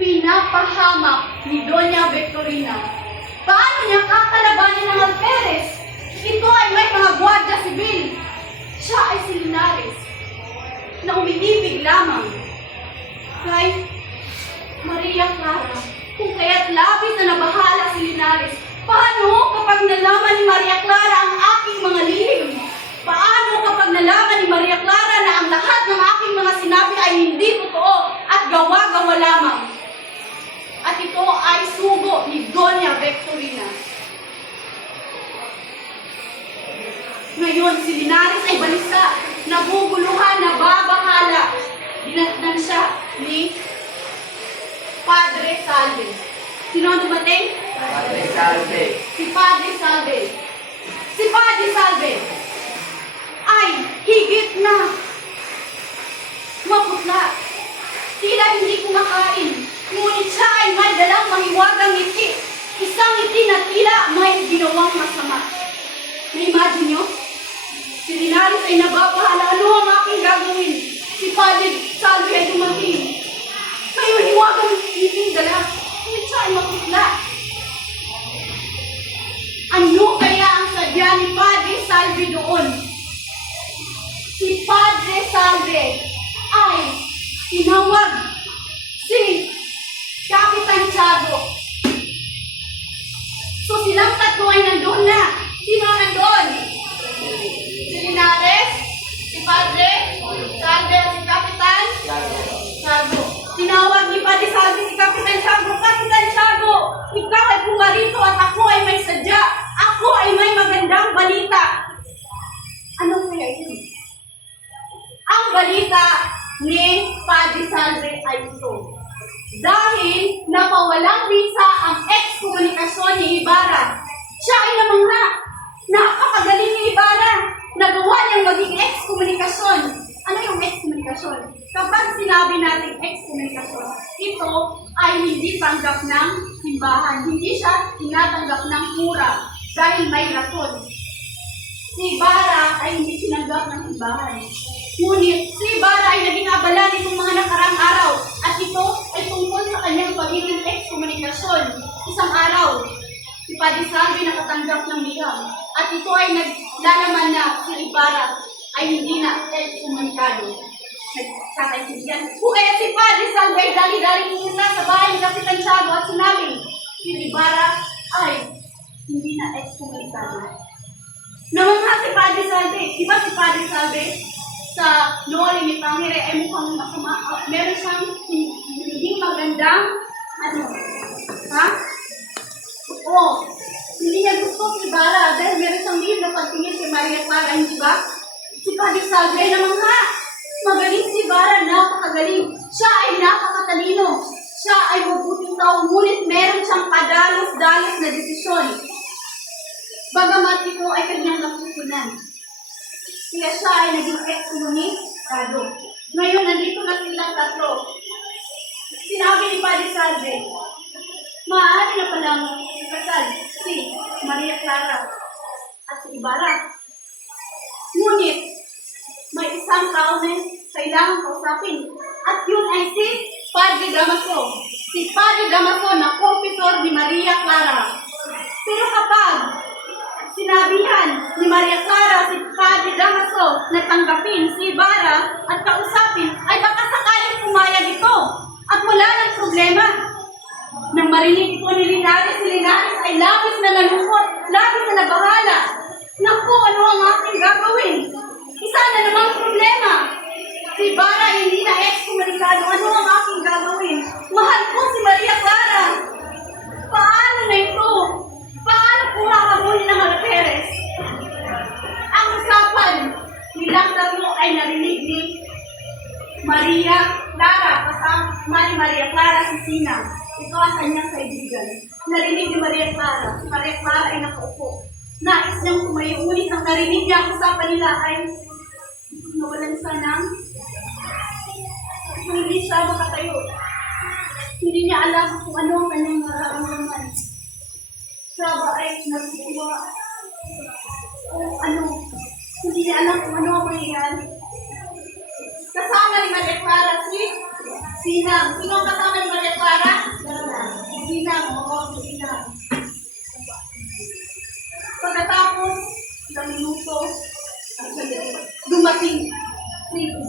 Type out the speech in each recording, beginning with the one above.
pinapahamak ni Doña Victorina. Paano niya kakalabanin ng Alferez? Ito ay may mga gwardiya sibil. Siya ay si Linares, na umiibig lamang kay Maria Clara. Kung kaya't labis na nabahala si Linares, paano kapag nalaman ni Maria Clara ang aking mga lihim? Paano kapag nalaman ni Maria Clara na ang lahat ng aking mga sinabi ay hindi totoo at gawa-gawa lamang? At ito ay sugo ni Doña Victorina. Ngayon, si Linares ay balisa, naguguluhan, nababahala. Dinatnan siya ni Padre Salve. Sino ang dumating? Padre Salve. Si Padre Salve. Si Padre Salve ay higit na maputla. Tila hindi kumakain. Ngunit siya ay may dalang mahiwagang ngiti. Isang ngiti na tila may ginawang masama. Na-imagine nyo? Si Linares ay nababahala. Ano ang aking gagawin? Si Padre Salve ay dumating. May mahiwagang ngiti dala. Ngunit siya ay maputla. Ano kaya ang sadya ni Padre Salve doon? Si Padre Salve ay tinawag si Kapitan Tiago. So silang tatlo ay nandun na. Sino ang nandun? Si Linares, si Padre Salve at si Kapitan Tiago. Tinawag ni Padre Salve si Kapitan Tiago. Kapitan Tiago, ikaw ay pumarito at ako ay may sadya. Ako ay may magandang balita. Ano kaya yun? Ang balita ni Padre Salve ay ito. Dahil napawalang visa ang ex-komunikasyon ni Ibarra. Siya ay namangha. Napakagaling ni Ibarra. Nagawa niyang maging ex-komunikasyon. Ano yung ex-komunikasyon? Kapag sinabi natin ex-komunikasyon, ito ay hindi tanggap ng simbahan. Hindi siya tinatanggap ng pura dahil may rason. Si Ibarra ay hindi tinanggap ng simbahan. Ngunit si Ibarra ay naging abala nitong mga nakarang araw at ito ay tungkol sa kanyang pagiging ex-komunikasyon. Isang araw, si Padre Salve nakatanggap ng liham at ito ay naglalaman na si Ibarra ay hindi na ex-komunikado. Nagkakaintindihan. Kung kaya si Padre Salve ay dali-dali pumunta sa bahay ni Kapitan Tiago at sinabi, si Ibarra ay hindi na ex-komunikado. Namangha si Padre Salve. Diba si Padre Salve sa Noli Me Tangere ay mukhang masama. Meron siyang hindi magandang ha? Oo. Hindi niya gusto si Ibarra dahil meron siyang lihim na pagtingin kay Maria Clara, hindi ba? Si Padre Salve ay namangha. Magaling si Ibarra, napakagaling. Siya ay napakatalino. Siya ay mabuting tao, ngunit meron siyang padalos-dalos na desisyon. Bagamat ito ay kanyang napupunan. Kaya siya ay naging ex-komunikado. Ngayon, nandito na silang tatlo. Sinabi ni Padre Salve, maaari na palang ikasal si Maria Clara at si Ibarra. Ngunit, may isang tao na kailangan kausapin. At yun ay si Padre Damaso. Si Padre Damaso na confessor ni Maria Clara. Pero kapag sinabihan ni Maria Clara si Padre Damaso na tanggapin si Ibarra at kausapin, ay baka sakaling pumayag ito at wala ng problema. Nang marinig ito ni Linares, si Linares ay labis na nalungkot, labis na nabahala. Naku, ano ang aking gagawin? Isa na namang problema. Si Ibarra hindi na ex-komunikado. Ano ang aking gagawin? Mahal ko si Maria Clara. Paano na ito? Paano ko hahabulin ng Alferez? Ang usapan nilang tatlo ay narinig ni Maria Clara, kasama ni Maria Clara si Sina. Ito ang kanyang kaibigan. Narinig ni Maria Clara. Si Maria Clara ay nakaupo. Nais niyang tumayo. Ngunit ang narinig niya, ang usapan nila ay nawalan siya ng hindi siya makatayo. Hindi niya alam kung ano ang kanyang nararamdaman. Siya ba ay natutuwa? O ano? Hindi niya alam kung ano ang mangyayari. Kasama ni Maria Clara si Sina. Sino ang kasama ni Maria Clara?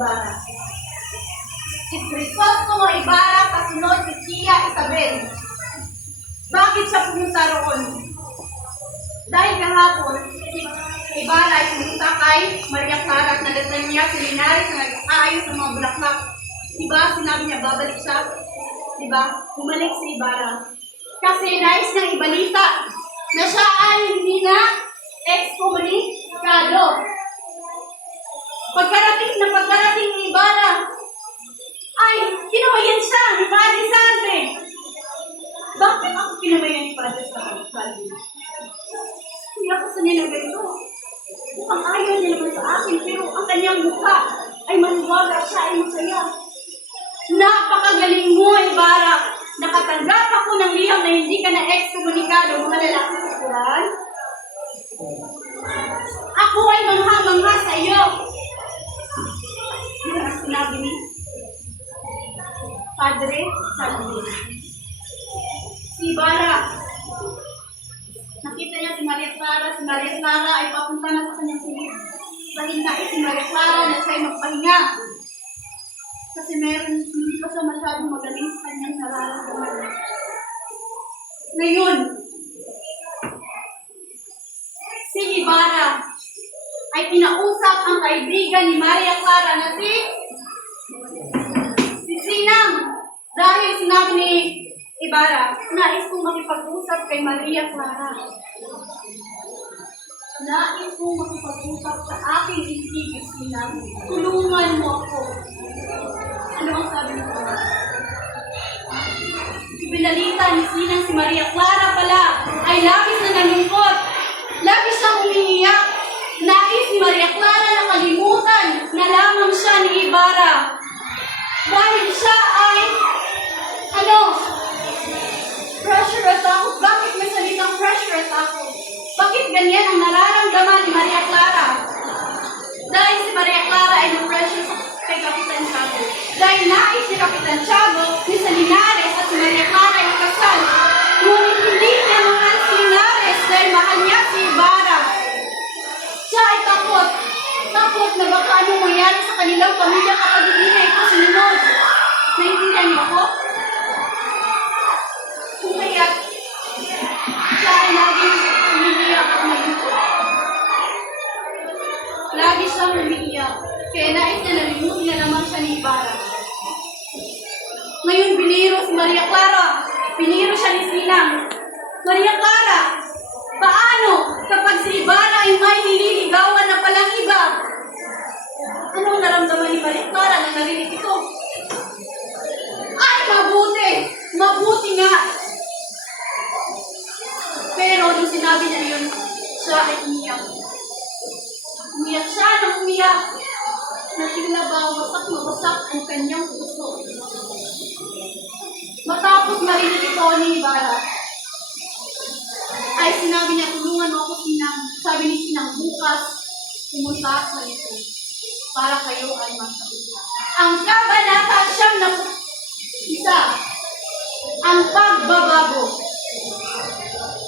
Ibarra. Si Crisostomo Ibarra kasunod si Tia Isabel. Bakit siya pumunta roon? Dahil kahapon, si Ibarra ay pumunta kay Maria Clara at nadatnan niya si Linares na nag-aayos ng mga bulaklak. Diba? Sinabi niya, babalik siya. Diba? Bumalik si Ibarra. Kasi nais niyang ibalita na siya ay hindi na excommunicado. Pagkarating ni Ibarra, ay, kinamayan siya ni Padre Salve. Bakit ako kinamayan ni Padre Salve? Hindi ako sanay ng ganito. Mukhang ayaw niya naman sa akin, pero ang kanyang mukha ay maluwaga, siya ay masaya. Napakagaling mo, Ibarra. Nakatanggap ako ng liham na hindi ka na excommunicado, mga lalaki sa Quran. Ako ay mangha-mangha sa iyo. Yun ang sinabi ni Padre Salve. Si Ibarra, nakita niya si Maria Clara. Si Maria Clara ay papunta na sa kanyang silid. Pahinga si Maria Clara na siya ay magpahinga. Kasi hindi pa siya masyadong magaling sa kanyang nararamdaman. Ngayon, si Ibarra ay kinausap ang kaibigan ni Maria Clara na si Sinang. Dahil sinabi ni Ibarra, nais kong makipag-usap kay Maria Clara. Nais kong makipag-usap sa aking ibig, Sinang. Tulungan mo ako. Ano ang sabi ni Sinang? Ibinalita ni Sinang si Maria Clara pala ay labis na nalungkot. Labis siyang umiiyak. Nais si Maria Clara na kalimutan na lamang siya ni Ibarra. Dahil siya ay, pressure attack. Bakit may salitang pressure attack? Bakit ganyan ang nararamdaman ni Maria Clara? Dahil si Maria Clara ay na-pressure kay Kapitan Tiago. Dahil nais si Kapitan Tiago ni sa Linares at si Maria Clara ay kasal. Ngunit hindi niya mahal si Linares dahil mahal niya si Ibarra. Siya ay takot. Takot na baka anong mangyari sa kanilang pamilya kapag hindi na ito sinunod. Naintindihan niyo ako? Kung kaya, siya ay laging umiiyak at malungkot. Lagi siyang umiiyak. Kaya nais niya nalimutin na naman siya ni Ibarra. Ngayon, biniro si Maria Clara. Biniro siya ni Sinang. Maria Clara, paano kapag si Ibarra ay may nililigawan na palang iba? Anong naramdaman ni Maria Clara na narinig ito? Ay, mabuti! Mabuti nga! Pero nung sinabi niya yun, siya ay umiyak. Umiyak siya nang umiyak. Nakilabaw, wasak ang kanyang puso. Matapos marinig ito ni Ibarra, ay sinabi niya, tulungan mo ako, Sinang. Sabi ni Sinang, bukas, pumunta ka ito para kayo ay magkakita. Ang kabanata siyang isa, ang pagbabago.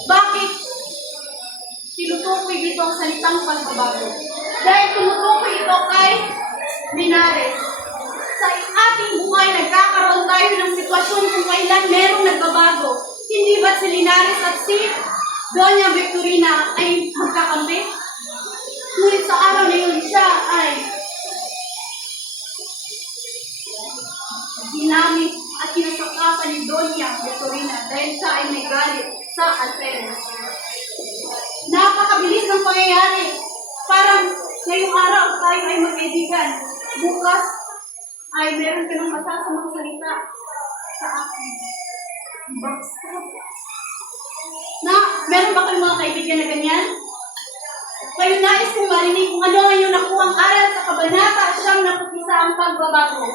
Bakit tinutukoy dito ang salitang pagbabago? Dahil tumutukoy ito kay Linares. Sa ating buhay, nagkakaroon tayo ng sitwasyon kung kailan merong nagbabago. Hindi ba si Linares at si Doña Victorina ay magkakampi? Ngunit sa araw na yun, siya ay ginamit at kinasakapan ni Doña Victorina dahil siya ay may galit sa alferes. Napakabilis ng pangyayari. Parang ngayong araw tayo ay magkaibigan. Bukas ay meron ka ng masasamang salita sa akin. Backstab. Meron ba kayong mga kaibigan na ganyan? Kayo nais kong marinig kung ano ang iyong nakuhang aral sa kabanata siyang napupisa ang pagbabago.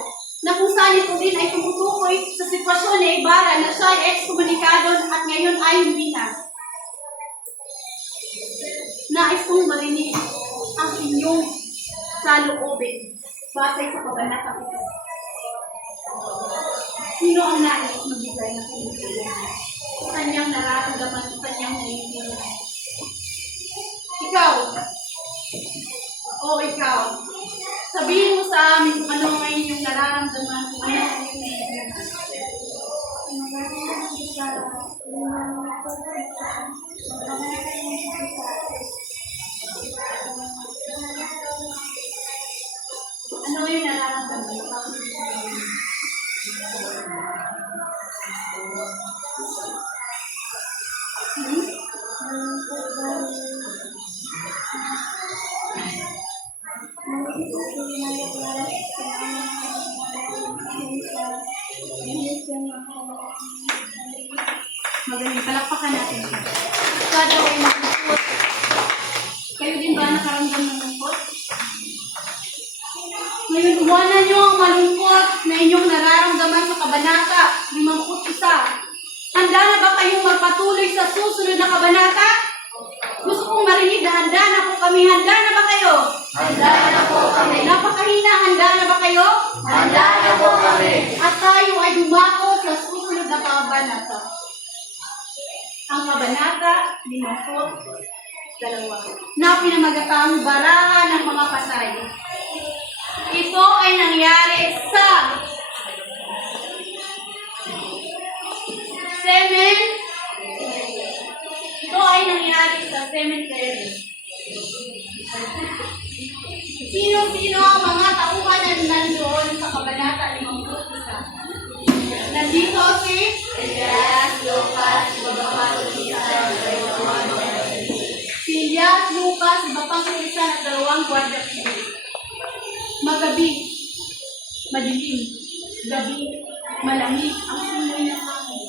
Na kung saan ito din ay tumutukoy sa sitwasyon ni Ibarra na siya ay excommunicado at ngayon ay hindi na. Nais kong marinig ang inyong saloobin batay sa kabanata ito. Sino ang nais magbigay na kaibigan? Kanyang nararamdaman, kanyang naiintindihan. Ikaw. O ikaw. Sa sabihin mo sa amin kung ano ang inyong nararamdaman, kung ano ang inyong nararamdaman. Ano yung nararamdaman mo? Magaling, palakpakan natin siya. Ikaw daw ay malungkot. Kayo din ba nakaramdam ng lungkot? Ngayon, iwanan niyo ang malungkot na inyong nararamdaman sa Kabanata 51. Handa na ba kayong magpatuloy sa susunod na kabanata? Gusto kong marinig na handa na po kami. Handa na ba kayo? Handa na po kami. Napakahina, handa na ba kayo? Handa na po kami. At tayo ay dumako sa susunod na kabanata. Ang Kabanata 52 na pinamagatang baraha ng mga patay. Ito ay nangyari sa cemetery. Sino-sino ang mga tauhan na nandoon sa Kabanata 51? Nandito si Elias, Lucas, si Elias, Lucas, iba pang kulisan at dalawang gwardiya sibil. Magabi, madilim, gabi, malamig ang simoy ng hangin.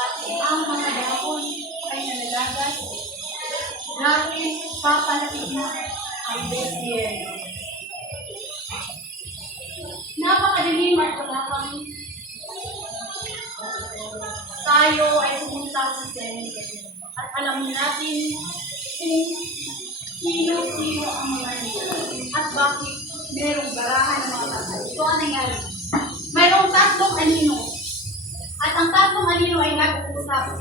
At ang mga dahon ay nalalagas dahil papalapit na ang desierto. Napakadilim at wala tayo ay pumunta sa cemetery at alam natin kung sino-sino ang mga nila at bakit merong barahan ng mga tatay. Ito ang nangyari. Mayroong tatlong anino at ang tatlong anino ay nag-uusap.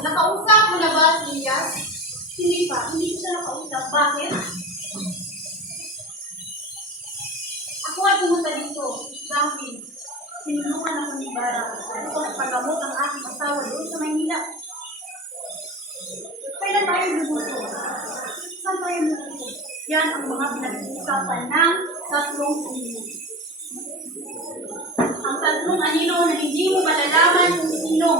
Nakausap mo na ba si Elias? Hindi pa. Hindi ko siya nakausap. Bakit? Ako ay pumunta dito dahil sinulungan ako ni Bara. Ito ay paggamot ang aking asawa doon sa Maynila. Kailan tayo luluto? Saan tayo luluto? Yan ang mga pinag-uusapan ng tatlong anino. Ang tatlong anino na hindi mo malalaman kung sino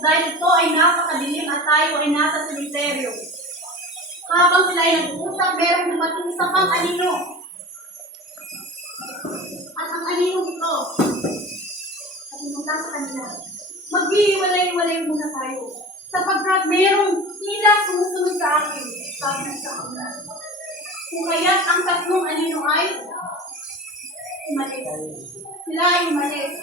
dahil ito ay napakadilim at tayo ay nasa sementeryo. Habang sila ay nag-uusap, merong dumating isa pang anino. At ang anino ito, at pumunta sa kanila, maghiwalay-walay muna tayo. Sapagkat merong tila sumusunod sa akin, sabi ng sa kanila. Kung kaya't ang tatlong anino ay umalis. Sila ay umalis.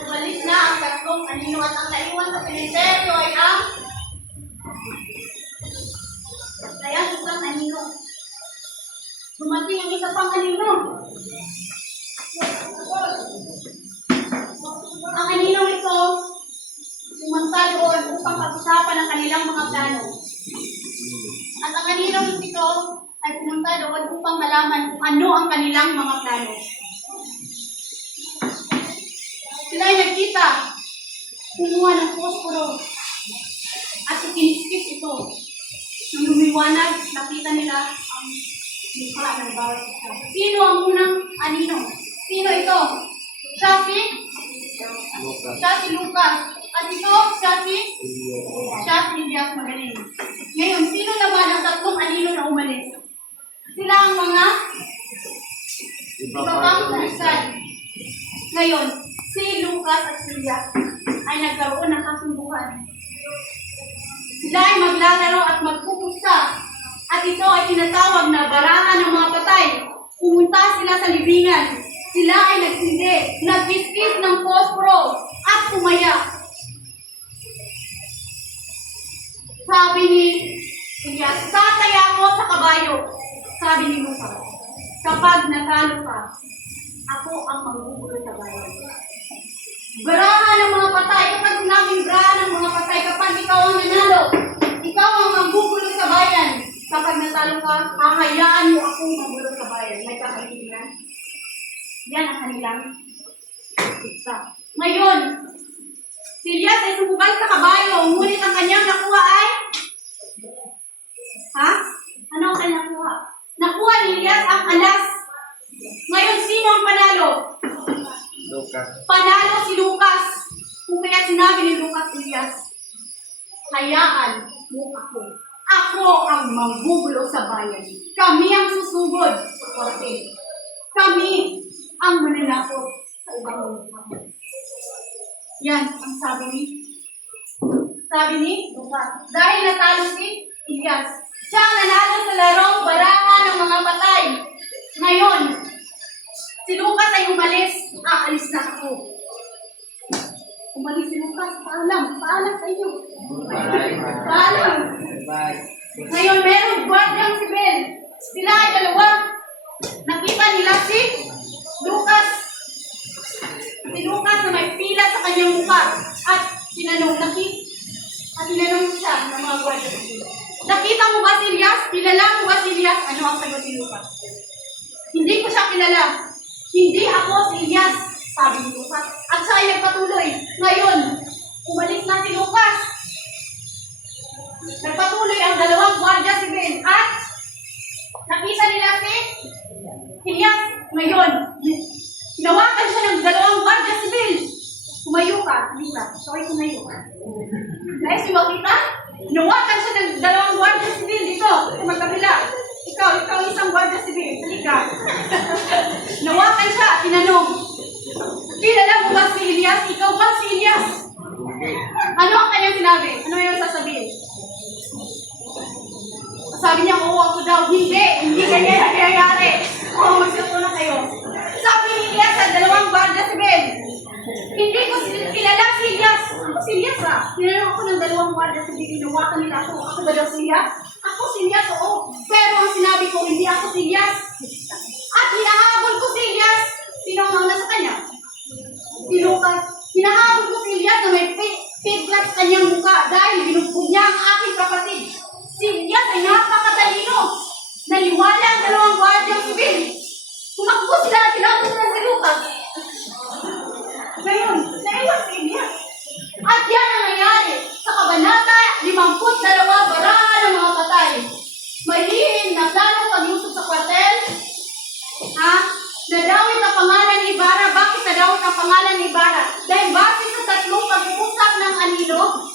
Umalis na ang tatlong anino at ang naiwan sa sementeryo ay ang isang anino. Dumating ang isa pang anino. Ang anino ito, pumunta doon upang pag-usapan ang kanilang mga plano. At ang anino ito ay pumunta doon upang malaman kung ano ang kanilang mga plano. Sila ay nagkita, kumuha ng posporo at ikiniskis ito. Nang lumiwanag, nakita nila ang mukha ng bawat isa. Sino ang unang anino? Sino ito? Siya si Lucas. At ito, siya si Elias. Magaling. Ngayon, sino naman ang tatlong anino na umalis? Sila ang mga ibang kulisan. Ngayon, si Lucas at si Elias ay nagkaroon ng kasunduan. Sila ay maglalaro at magpupusta. At ito ay tinatawag na baraha ng mga patay. Pumunta sila sa libingan. Sila ay nagsindi, nagbiskis ng posporo at tumaya. Sabi ni Elias, tataya ako sa kabayo. Sabi ni Lucas, kapag natalo ka, ako ang manggugulo sa bayan. Baraha ng mga patay. Kapag sinabing baraha ng mga patay, kapag ikaw ang nanalo, Ikaw ang manggugulo sa bayan. Kapag natalo ka, hahayaan mo akong manggulo sa bayan. May kakahilingan. Yan ang kanilang dikta. Ngayon, si Elias ay sumugal sa kabayo, ngunit ang kanyang nakuha ay ano ang kanyang nakuha? Nakuha ni Elias ang alas. Ngayon, sino ang panalo? Lucas. Panalo si Lucas. Kung kaya sinabi ni Lucas Elias, hayaan mo ako. Ako ang manggugulo sa bayan. Kami ang susugod sa korte. Kami ang mananakot sa ibang lupa. Yan ang sabi ni Lucas. Dahil natalo si Elias. Siya ang nanalo sa larong barahan ng mga patay. Ngayon, si Lucas ay umalis. Aalis na ako. Umalis si Lucas. Paalam sa inyo. Paalam. Ngayon, meron guardiang si Ben. Sila ay dalawa. Nakita nila si Lucas. Si Lucas na may pila sa kanyang mukha. At tinanong siya ng mga guardia. Nakita mo ba si Elias? Kilala mo ba si Elias? Ano ang sagot ni Lucas? Hindi ko siya kilala. Hindi ako si Elias, sabi ni Lucas. At siya ay nagpatuloy. Ngayon, umalis na si Lucas. Nagpatuloy ang dalawang gwardiya si Ben. At nakita nila si Elias. Ngayon, hinawakan siya ng dalawang gwardiya si Ben. Tumayo ka, Lisa. Sorry, tumayo ka. Guys, yung makita? Hinawakan siya ng dalawang gwardiya si Ben. Dito, magkabila. Ikaw isang gwardiya si Ben. Halika. Nawakan siya, tinanong. Kilala mo ba si Elias? Ikaw ba si Elias? Ano ang kanyang sinabi? Ano yung sasabihin? Sabi niya, oo, ako daw. Hindi ganyan ang nangyayari. Oo, magsato na kayo. Sabi ni Elias sa dalawang gwardiya si Ben. Hindi ko kilala si Elias. Ako si Elias Tinanong ako ng dalawang gwardiya si Ben. Hinawakan nila ako. Ako ba daw si Elias? Ako si Elias, oo. Pero ang sinabi ko, hindi ako si Elias. At hinahabol ko si Elias. Sino ang nauna sa kanya? Si Lucas. Hinahabol ko si Elias na may piglat sa kanyang mukha dahil binugbog niya ang aking kapatid. Si Elias ay napakatalino. Naliwala ang dalawang gwardiya si Ben. Tumakbo sila at tinapos na si Lucas. Ngayon, naiwan si Elias. At yan ang nangyari sa Kabanata 52, barahan ng mga patay. Mahihing na plano pag-usap sa kwartel. Nadawit ang pangalan ni Ibarra. Bakit nadawit ang pangalan ni Ibarra? Dahil base sa tatlong pag-uusap ng anino,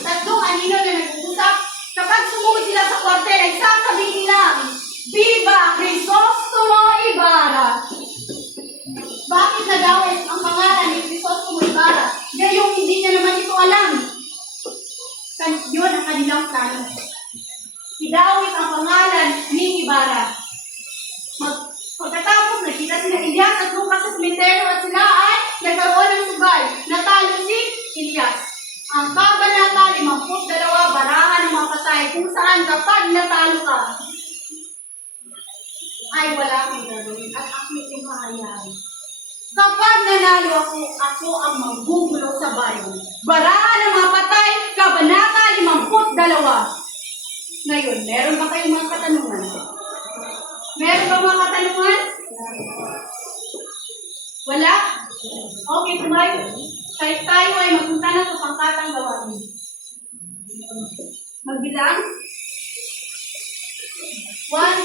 tatlong anino na nag-uusap, kapag sumuhod sila sa kwartel ay sasabihin nila, Viva Crisostomo Ibarra! Bakit nadawit ang pangalan ni Crisostomo Ibarra? Gayong hindi niya naman ito alam. Yun ang kanilang plano. Idawit ang pangalan ni Ibarra. Pagkatapos, nakita sila Elias at Lucas sa simenteryo at sila ay nagkaroon ng subay. Natalo si Elias. Ang Kabanata 52, barahan ng mga patay, kung saan kapag natalo ka, ay wala kang gagawin at ako'y imahayaan. Kapag nanalo ako ang manggugulo sa bayan. Barahan ng mga patay, Kabanata 52. Ngayon, meron ba kayong mga katanungan? Meron ba mga katanungan? Wala? Okay, tumayo. Kahit tayo ay magpunta na sa pangkatang gawain. Magbilang? 1,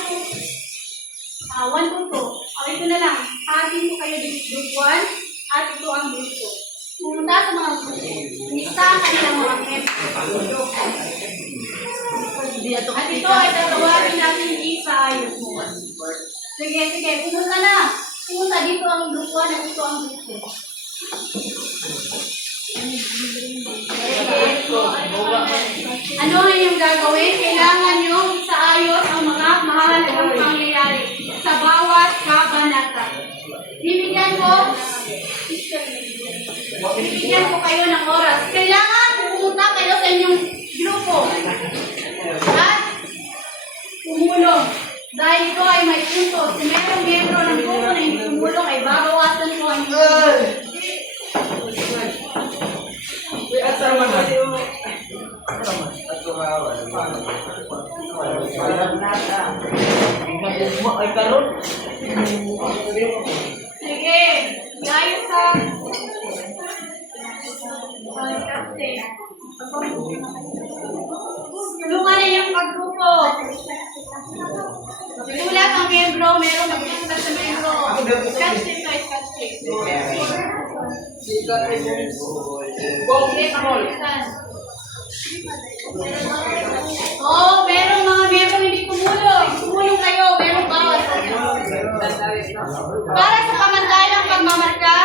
2, 2. Ito na lang. Hatiin ko kayo dito group 1 at ito ang group 2. Pumunta sa mga group 2. Nista ang kanilang mga group. At ito ay tatawagin natin isa-ayos mo. Sige. Pumunta na. Pumunta dito ang group 1 at ito ang group 2. Ano ang inyong gagawin? Kailangan nyo isaayos ang mga mahalagang pangyayari sa bawat kabanata. Bibigyan ko kayo ng oras. Kailangan pumunta kayo sa inyong grupo. At tumulong. Dahil ito ay may punto. Si merong membro ng grupo na hindi tumulong ay babawasan ko ang Wait, at sa naman. Ay, karon. Sige, gaya sa... Tulungan na yung paggrupo. Sulat ang membro, meron magpapagkat sa membro. Scotch tape tayo, scotch tape. Oh, merong mga membro hindi tumulong. Tumulong kayo, merong bawat. Para sa pamantayang pagmamarka,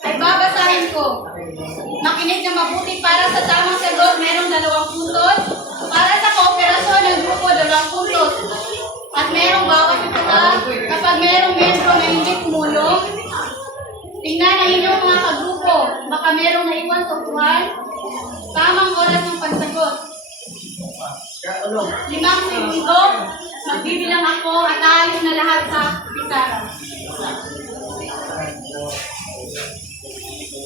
ay babasahin ko. Makinig na mabuti para sa tamang sagot, merong 2 puntos. Para sa kooperasyon ng grupo, 2 puntos. At merong bawat isa, kapag merong membro na hindi tumulong, tingnan na inyong mga kagrupo. Baka merong naiwan sa upuan. Tamang oras ng pagsagot. 5 segundo, magbibilang ako at aalis na lahat sa pizarra.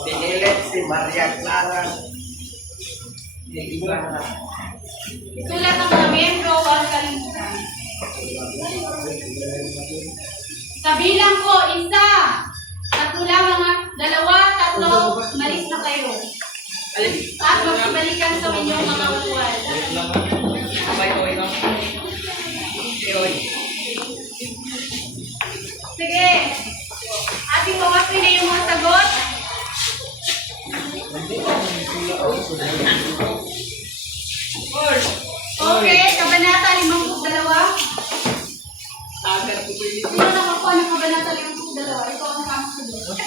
Pinilit si Maria Clara. Isulat ang mga membro, huwag kalimutan. Kabilang ko, 1, 2 lang mga 2, 3, malis na kayo. At magbalikan sa inyong mga upuan. Sige. Ating pawapin na yung mga sagot. Okay, kabanata 52. Sino nakakuha ng kabanata 52? Ito ang tamang sagot.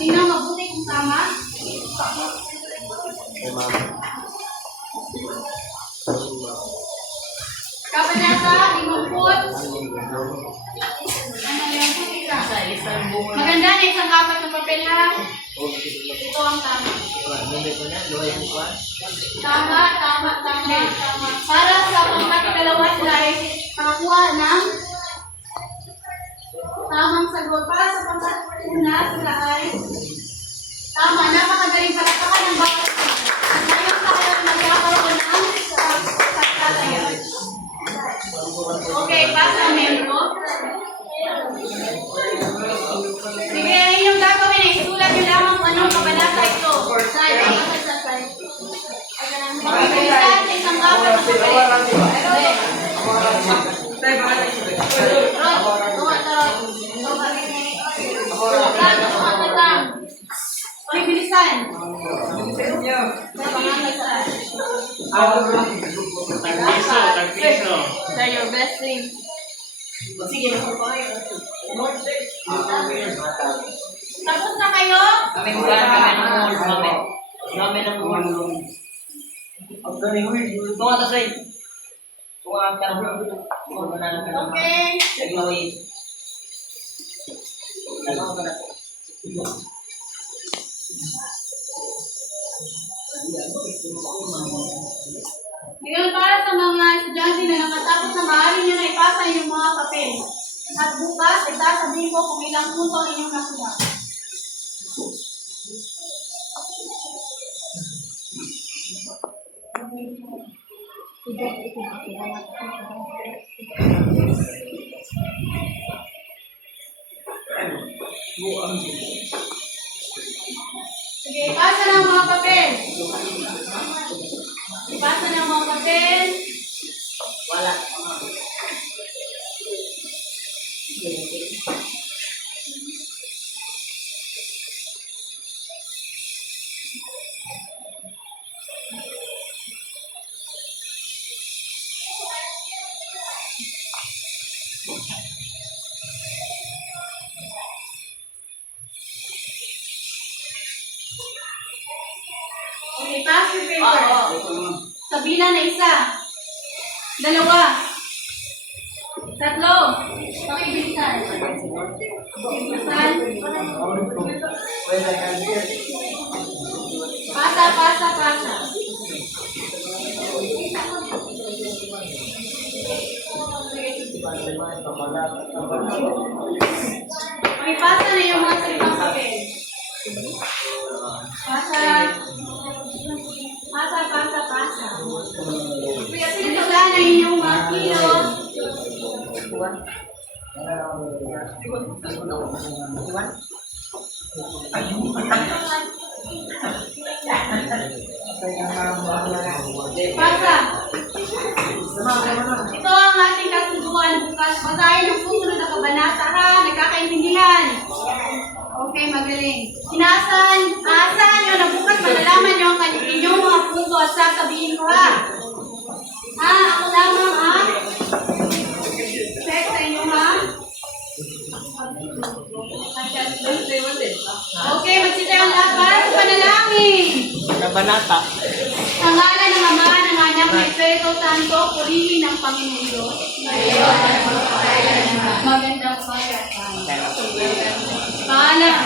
Tingnan mabuti kung tama. Kabanata 50. Maganda na isang 4 na papel ha. Ito ang tama. Tama. Para sa pangkatalawa sila ay nakakuha ng tamang sagot. Para sa pangkatuna sila ay tama. Napakagaling palakakan ng bawat isa. Ngayon sa kayo magkakaroon ng pagkatayan. Okay, pasa ang membro. Sige, yung gagawin ay isulat nyo lamang kung anong kabanata ito. Pagkakalitan sa isang kapal ng kapal. Oy, bilisan. Say your best thing. Sige, tapos na kayo? Okay. Ngayon para sa mga estudyante na nakatapos na maaari nyo na ipasa yung mga papel. At bukas, sasabihin ko kung ilang punto ang inyong nakuha. Sige, ipasa na ang mga papel. Ipasa na ang mga papel. Wala. Okay, pass your paper. Sa bilang na 1, 2, 3. Pakibilisan. Pasa. Pakipasa na yung mga salitang papel. Pasa. Pasa. Ito sana inyong mga kilo. Pasa. Ito ang ating kasunduan bukas. Basahin ang susunod na kabanata ha. Nagkakaintindihan. Okay, magaling. Asahan nyo na bukas malalaman nyo ang inyong mga punto at sasabihin ko ha. Ha, ako lamang ha. Check sa inyo ha. Okay, magsitayo ang lahat sa panalangin. Kabanata. Ang ngalan ng Ama, ng Anak, ng Espiritu Santo, purihin ang Panginoon Diyos. Magandang pagkakataon. Paalam.